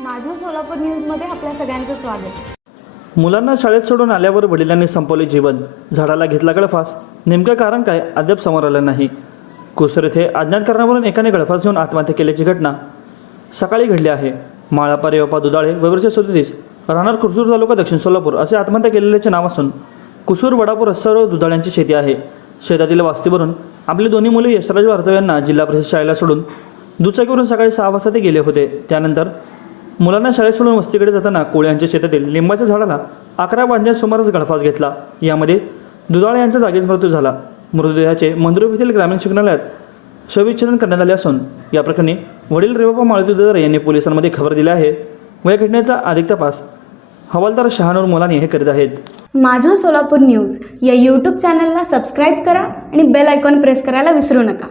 माझं सोलापूर न्यूजमध्ये आपल्या सगळ्यांचं स्वागत. मुलांना शाळेत सोडून आल्यावर वडिलांनी संपवले जीवन. झाडाला घेतला गळफास. नेमकं कारण काय? अद्याप समोर आलं नाही. कुसर येथे अज्ञात कारणावरून एकाने गळफास घेऊन आत्महत्या केल्याची घटना. सकाळी घडली आहे. माळापा रेवपा दुधाळे वयवर्ष सदतीस राहणार कुसूर तालुका दक्षिण सोलापूर असे आत्महत्या केलेल्याचे नाव असून कुसूर वडापूर रस्त्यावर दुधाळ्यांची शेती आहे. शेतातील वास्तीवरून आपली दोन्ही मुले यशराज वार्तव यांना जिल्हा परिषद शाळेला सोडून दुचाकीवरून सकाळी सहा वाजता ते गेले होते. त्यानंतर मुलांना शाळेत सोडून वस्तीकडे जाताना कोळ्यांच्या शेतातील लिंबाच्या झाडाला अकरा वाजण्यास सुमारास गळफास घेतला. यामध्ये दुधाळे यांचा जागीच मृत्यू झाला. मृतदेहाचे मंद्रुप येथील ग्रामीण शिक्षणालयात शवविच्छेदन करण्यात आले असून या प्रकरणी वडील रेवप्पा माळती यांनी पोलिसांमध्ये खबर दिली आहे व या घटनेचा अधिक तपास हवालदार शहानूर मोलानी हे करीत आहेत. माझं सोलापूर न्यूज या यूट्यूब चॅनलला सबस्क्राईब करा आणि बेल आयकॉन प्रेस करायला विसरू नका.